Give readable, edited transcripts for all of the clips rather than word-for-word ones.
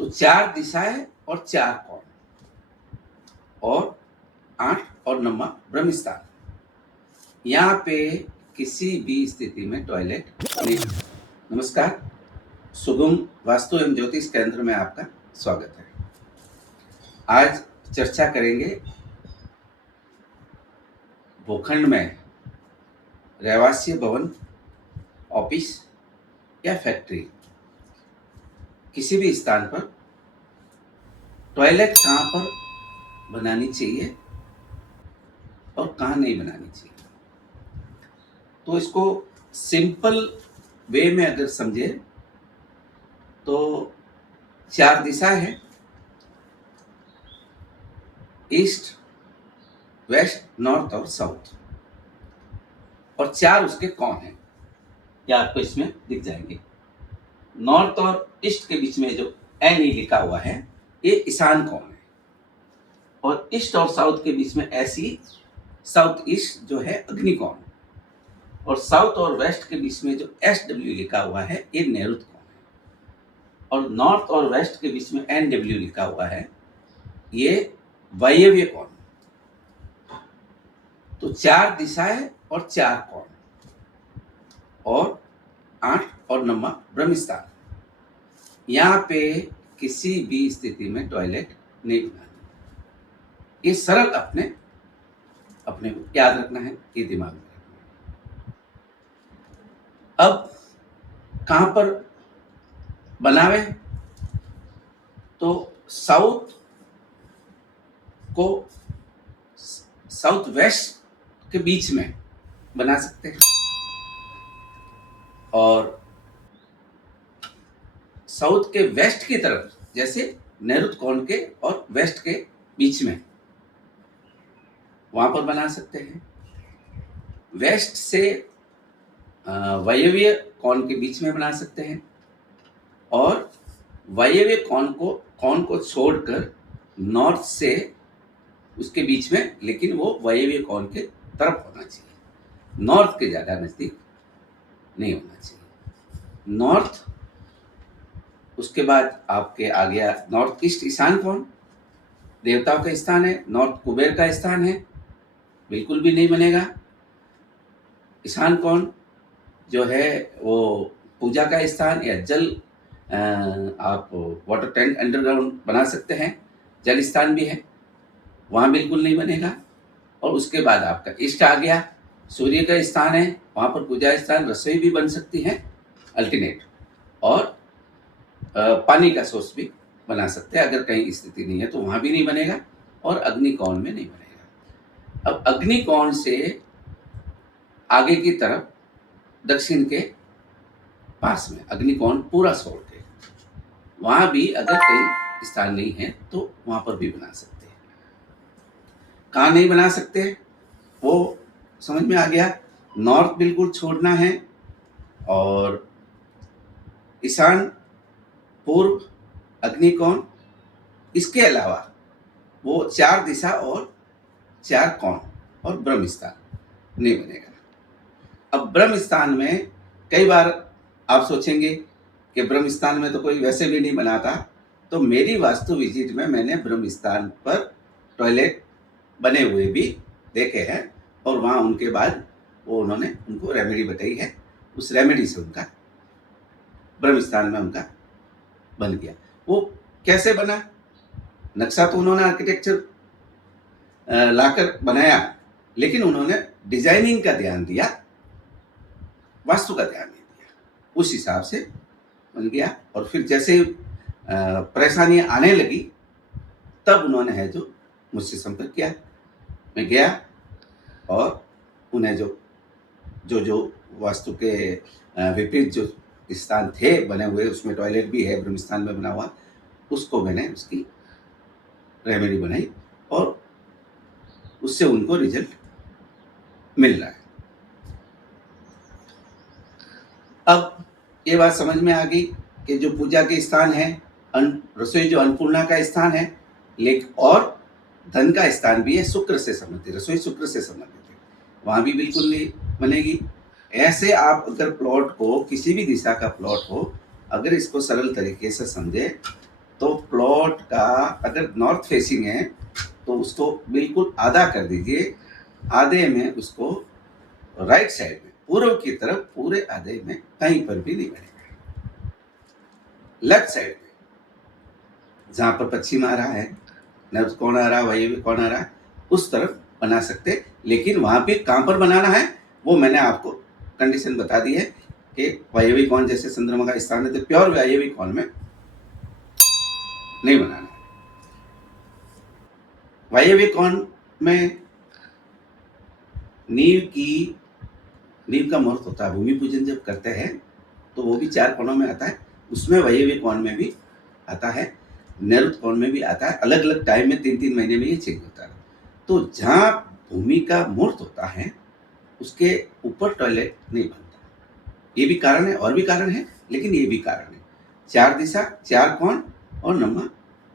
तो 4 दिशाएं और 4 कोण और 8 और 9 ब्रह्म स्थान। यहाँ पे किसी भी स्थिति में टॉयलेट नहीं। नमस्कार, सुगम वास्तु एवं ज्योतिष केंद्र में आपका स्वागत है। आज चर्चा करेंगे भूखंड में रहवासी भवन, ऑफिस या फैक्ट्री, किसी भी स्थान पर टॉयलेट कहाँ पर बनानी चाहिए और कहाँ नहीं बनानी चाहिए। तो इसको सिंपल वे में अगर समझे तो 4 दिशा है, ईस्ट, वेस्ट, नॉर्थ और साउथ, और 4 उसके कोण हैं। ये आपको इसमें दिख जाएंगे। नॉर्थ और ईस्ट के बीच में जो एन ई लिखा हुआ है ये ईशान कोण है, और ईस्ट और साउथ के बीच में ऐसी साउथ ईस्ट जो है अग्नि कोण, और साउथ और वेस्ट के बीच में जो एस डब्ल्यू लिखा हुआ है ये नैऋत्य कोण है, और नॉर्थ और वेस्ट के बीच में एन डब्ल्यू लिखा हुआ है ये वायव्य कोण। तो 4 दिशाएं और 4 कोण और 8 और 9 ब्रह्म स्थान। यहाँ पे किसी भी स्थिति में टॉयलेट नहीं बनाना। ये सरल अपने को याद रखना है, ये दिमाग में रखना है। अब कहां पर बनावे तो साउथ को साउथ वेस्ट के बीच में बना सकते हैं, और साउथ के वेस्ट की तरफ जैसे नैऋत्य कोण के और वेस्ट के बीच में वहां पर बना सकते हैं। वेस्ट से वायव्य कोण के बीच में बना सकते हैं, और वायव्य कोण को छोड़कर नॉर्थ से उसके बीच में, लेकिन वो वायव्य कोण के तरफ होना चाहिए, नॉर्थ के ज़्यादा नज़दीक नहीं होना चाहिए। नॉर्थ, उसके बाद आपके आ गया नॉर्थ ईस्ट ईशान कोण, देवताओं का स्थान है। नॉर्थ कुबेर का स्थान है, बिल्कुल भी नहीं बनेगा। ईशान कोण जो है वो पूजा का स्थान या जल, आप वाटर टैंक अंडरग्राउंड बना सकते हैं, जल स्थान भी है, वहाँ बिल्कुल नहीं बनेगा। और उसके बाद आपका ईस्ट आ गया, सूर्य का स्थान है, वहाँ पर पूजा स्थान, रसोई भी बन सकती है अल्टरनेट, और पानी का सोर्स भी बना सकते हैं। अगर कहीं स्थिति नहीं है तो वहाँ भी नहीं बनेगा, और अग्नि कोण में नहीं बनेगा। अब अग्नि कोण से आगे की तरफ दक्षिण के पास में अग्नि कोण पूरा छोड़ के वहां भी अगर कहीं स्थान नहीं है तो वहां पर भी बना सकते हैं। कहाँ नहीं बना सकते वो समझ में आ गया। नॉर्थ बिल्कुल छोड़ना है, और ईशान, पूर्व, अग्नि कोण, इसके अलावा वो 4 दिशा और 4 कोण और ब्रह्म स्थान नहीं बनेगा। अब ब्रह्म स्थान में कई बार आप सोचेंगे कि ब्रह्म स्थान में तो कोई वैसे भी नहीं बनाता, तो मेरी वास्तु विजिट में मैंने ब्रह्म स्थान पर टॉयलेट बने हुए भी देखे हैं, और वहाँ उनके बाद वो उन्होंने उनको रेमेडी बताई है, उस रेमेडी से उनका ब्रह्म स्थान में उनका बन गया। वो कैसे बना? नक्शा तो उन्होंने आर्किटेक्चर लाकर बनाया, लेकिन उन्होंने डिजाइनिंग का ध्यान दिया, वास्तु का ध्यान नहीं दिया, उस हिसाब से बन गया। और फिर जैसे परेशानियां आने लगी तब उन्होंने है जो मुझसे संपर्क किया, मैं गया और उन्हें जो वास्तु के विपरीत जो स्थान थे बने हुए, उसमें टॉयलेट भी है ब्रह्म स्थान में बना हुआ, उसको मैंने उसकी रेमेडी बनाई, और उससे उनको रिजल्ट मिल रहा है। अब ये बात समझ में आ गई कि जो पूजा के स्थान है, रसोई जो अन्नपूर्णा का स्थान है, लेकिन और धन का स्थान भी है, शुक्र से संबंधित, रसोई शुक्र से संबंधित है, वहाँ भी बिल्कुल नहीं बनेगी। ऐसे आप अगर प्लॉट को, किसी भी दिशा का प्लॉट हो, अगर इसको सरल तरीके से समझे तो प्लॉट का अगर नॉर्थ फेसिंग है तो उसको बिल्कुल आधा कर दीजिए, आधे में उसको राइट साइड में पूर्व की तरफ पूरे आधे में कहीं पर भी नहीं बढ़ेगा। लेफ्ट साइड में जहां पर पश्चिम आ रहा है, नॉर्थ कौन आ रहा है, वायव्य कौन आ रहा है, उस तरफ बना सकते हैं। लेकिन वहां पे कहां पर बनाना है वो मैंने आपको कंडीशन बता दी है कि वायव्य कोण जैसे चंद्रमा का स्थान है तो प्योर वायव्य कोण में नहीं बनाना है। वायव्य कोण में नींव का मुहूर्त होता है, भूमि पूजन जब करते हैं तो वो भी 4 कोणों में आता है, उसमें वायव्य कोण में भी आता है, नैऋत्य कोण में भी आता है। अलग अलग टाइम में 3-3 महीने में ये चेंज होता है। तो जहाँ भूमि का मुहूर्त होता है उसके ऊपर टॉयलेट नहीं बनता। ये भी कारण है, और भी कारण है, लेकिन ये भी कारण है। 4 दिशा, 4 कोण और नवमा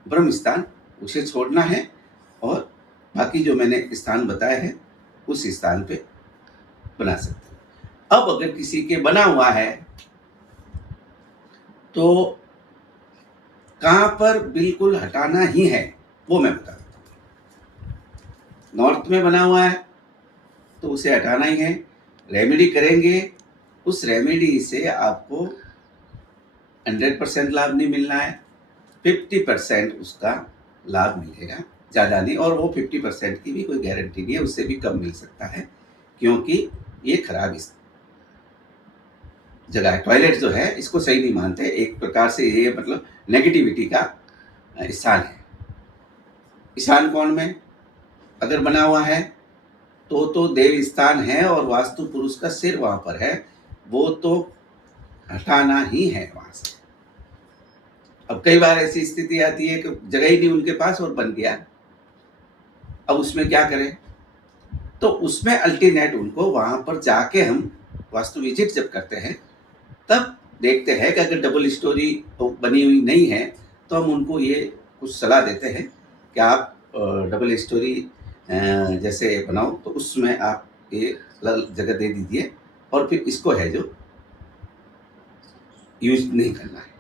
ब्रह्म स्थान उसे छोड़ना है, और बाकी जो मैंने स्थान बताए हैं उस स्थान पे बना सकते हैं। अब अगर किसी के बना हुआ है तो कहां पर बिल्कुल हटाना ही है वो मैं बता देता हूँ। नॉर्थ में बना हुआ है तो उसे हटाना ही है। रेमेडी करेंगे, उस रेमेडी से आपको 100% लाभ नहीं मिलना है, 50% उसका लाभ मिलेगा, ज़्यादा नहीं। और वो 50% की भी कोई गारंटी नहीं है, उससे भी कम मिल सकता है, क्योंकि ये खराब जगह है। टॉयलेट जो है इसको सही नहीं मानते, एक प्रकार से ये मतलब नेगेटिविटी का स्थान है। ईशान कोण में अगर बना हुआ है तो देव स्थान है और वास्तु पुरुष का सिर वहां पर है, वो तो हटाना ही है वहां से। अब कई बार ऐसी स्थिति आती है कि जगह ही नहीं उनके पास और बन गया, अब उसमें क्या करें? तो उसमें अल्टरनेट उनको वहां पर जाके हम वास्तु विजिट जब करते हैं तब देखते हैं कि अगर डबल स्टोरी बनी हुई नहीं है तो हम उनको ये कुछ सलाह देते हैं कि आप डबल स्टोरी जैसे बनाओ, तो उसमें आप ये जगह दे दीजिए और फिर इसको है जो यूज नहीं करना है।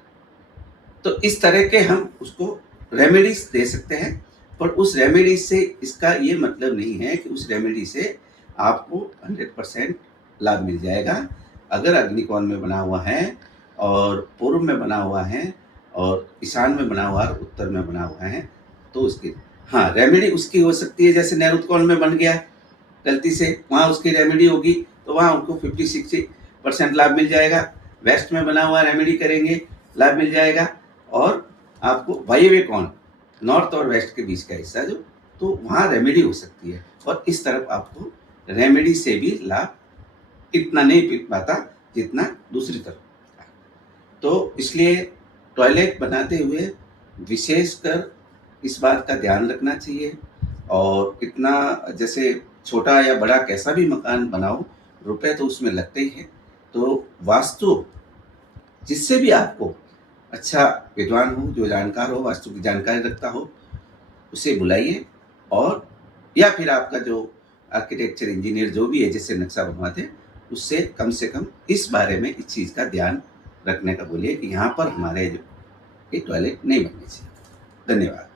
तो इस तरह के हम उसको रेमेडीज दे सकते हैं, पर उस रेमेडी से इसका ये मतलब नहीं है कि उस रेमेडी से आपको 100% लाभ मिल जाएगा। अगर अग्निकोण में बना हुआ है और पूर्व में बना हुआ है और ईशान में बना हुआ है और उत्तर में बना हुआ है तो उसकी हाँ रेमेडी उसकी हो सकती है। जैसे नैऋत्य कोण में बन गया गलती से, वहाँ उसकी रेमेडी होगी तो वहाँ उनको 50-60% लाभ मिल जाएगा। वेस्ट में बना हुआ रेमेडी करेंगे, लाभ मिल जाएगा। और आपको वायव्य कोण नॉर्थ और वेस्ट के बीच का हिस्सा जो, तो वहाँ रेमेडी हो सकती है, और इस तरफ आपको रेमेडी से भी लाभ इतना नहीं मिल पाता जितना दूसरी तरफ। तो इसलिए टॉयलेट बनाते हुए विशेषकर इस बात का ध्यान रखना चाहिए, और इतना जैसे छोटा या बड़ा कैसा भी मकान बनाओ, रुपए तो उसमें लगते ही हैं। तो वास्तु जिससे भी आपको अच्छा विद्वान हो, जो जानकार हो, वास्तु की जानकारी रखता हो, उसे बुलाइए, और या फिर आपका जो आर्किटेक्चर इंजीनियर जो भी है जिससे नक्शा बनवाते हैं उससे कम से कम इस बारे में इस चीज़ का ध्यान रखने का बोलिए कि यहाँ पर हमारे जो ये टॉयलेट नहीं बननी चाहिए। धन्यवाद।